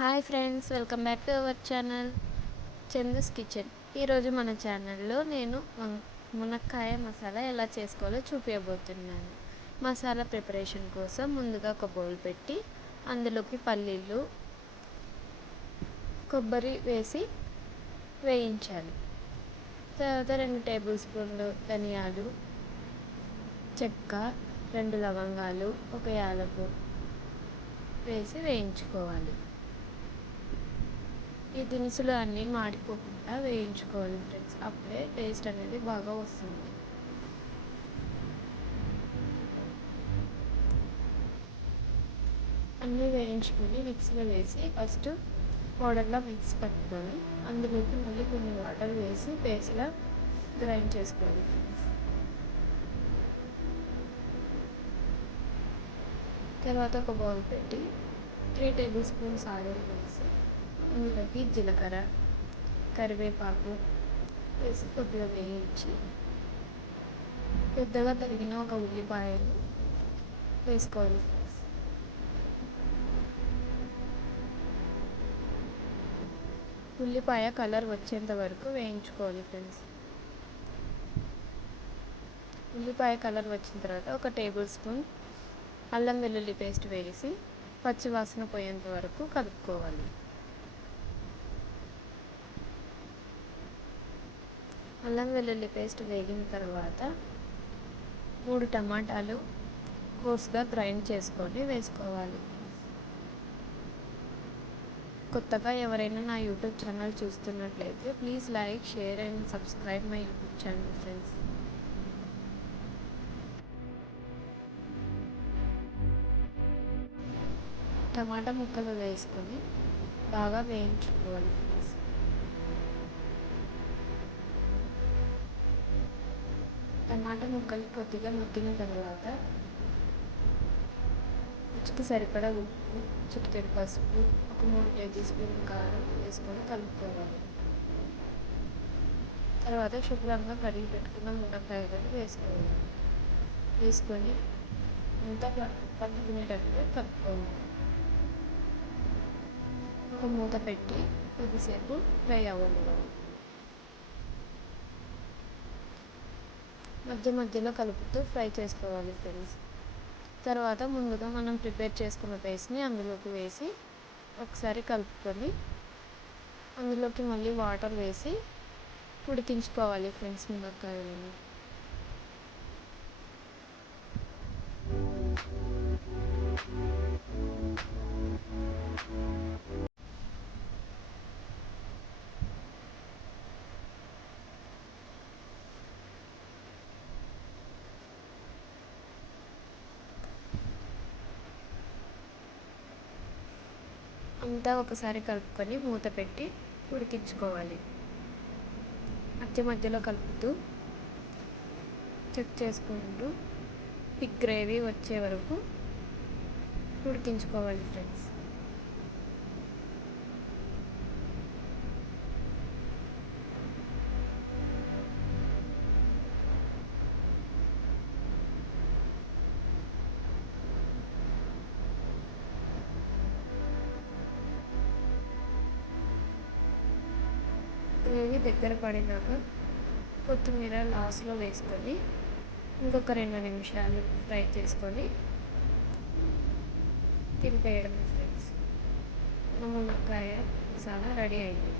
Hi friends, welcome back to our channel Chandu's kitchen. ఈరోజు మన ఛానల్లో నేను మునక్కాయ మసాలా ఎలా చేసుకోవాలో చూపించబోతున్నాను. మసాలా ప్రిపరేషన్ కోసం ముందుగా ఒక బౌల్ పెట్టి అందులోకి పల్లీలు, కొబ్బరి వేసి వేయించాలి. తర్వాత 2 టేబుల్ స్పూన్లు ధనియాలు, చెక్క, 2 లవంగాలు, 1 యాలకు వేసి వేయించుకోవాలి. ఈ దినుసులు అన్నీ మాడిపోకుండా వేయించుకోవాలి ఫ్రెండ్స్, అప్పుడే టేస్ట్ అనేది బాగా వస్తుంది. అన్నీ వేయించుకొని మిక్సీలో వేసి ఫస్ట్ పౌడర్లా మిక్స్ పట్టుకొని అందులోకి మళ్ళీ కొన్ని వాటర్ వేసి పేస్ట్లా గ్రైండ్ చేసుకోవాలి ఫ్రెండ్స్. తర్వాత ఒక బౌల్ పెట్టి 3 టేబుల్ స్పూన్స్ ఆయిల్ వేసి అందులోకి జీలకర్ర, కరివేపాకు వేసి కొద్దిగా వేయించి పెద్దగా తరిగిన ఒక ఉల్లిపాయలు వేసుకోవాలి ఫ్రెండ్స్. ఉల్లిపాయ కలర్ వచ్చేంత వరకు వేయించుకోవాలి ఫ్రెండ్స్. ఉల్లిపాయ కలర్ వచ్చిన తర్వాత 1 టేబుల్ స్పూన్ అల్లం వెల్లుల్లి పేస్ట్ వేసి పచ్చివాసన పోయేంత వరకు కలుపుకోవాలి. అల్లం వెల్లుల్లి పేస్ట్ వేగిన తర్వాత 3 టమాటాలు కోర్స్గా గ్రైండ్ చేసుకొని వేసుకోవాలి. కొత్తగా ఎవరైనా నా యూట్యూబ్ ఛానల్ చూస్తున్నట్లయితే please like, share and subscribe my YouTube channel friends. టమాటా ముక్కలు వేసుకొని బాగా వేయించుకోవాలి ఫ్రెండ్స్. టమాటా ముక్కలు కొద్దిగా మగ్గిన తర్వాత రుచికి సరిపడా ఉప్పు, చిటికెడు పసుపు, 3 టేబుల్ స్పూన్ కారం వేసుకొని కలుపుకోవాలి. తర్వాత శుభ్రంగా కడిగి పెట్టుకున్న మునక్కాయలను వేసుకొని అంతా పట్టుకునేటట్టుగా కలుపుకోవాలి. ఒక మూత పెట్టి కొద్దిసేపు ఫ్రై అవ్వాలి. మధ్య మధ్యలో కలుపుతూ ఫ్రై చేసుకోవాలి ఫ్రెండ్స్. తర్వాత ముందుగా మనం ప్రిపేర్ చేసుకున్న పేస్ట్ని అందులోకి వేసి ఒకసారి కలుపుకొని అందులోకి మళ్ళీ వాటర్ వేసి ఉడికించుకోవాలి ఫ్రెండ్స్ మునక్కాయలను. అంతా ఒకసారి కలుపుకొని మూత పెట్టి ఉడికించుకోవాలి. మధ్య మధ్యలో కలుపుతూ చెక్ చేసుకుంటూ థిక్ గ్రేవీ వచ్చే వరకు ఉడికించుకోవాలి ఫ్రెండ్స్. గ్రేవీ దగ్గర పడినాక కొత్తిమీర లాస్ట్లో వేసుకొని ఇంకొక 2 నిమిషాలు ఫ్రై చేసుకొని తింపేయడం ఫ్రెండ్స్. మునక్కాయ మసాలా రెడీ అయింది.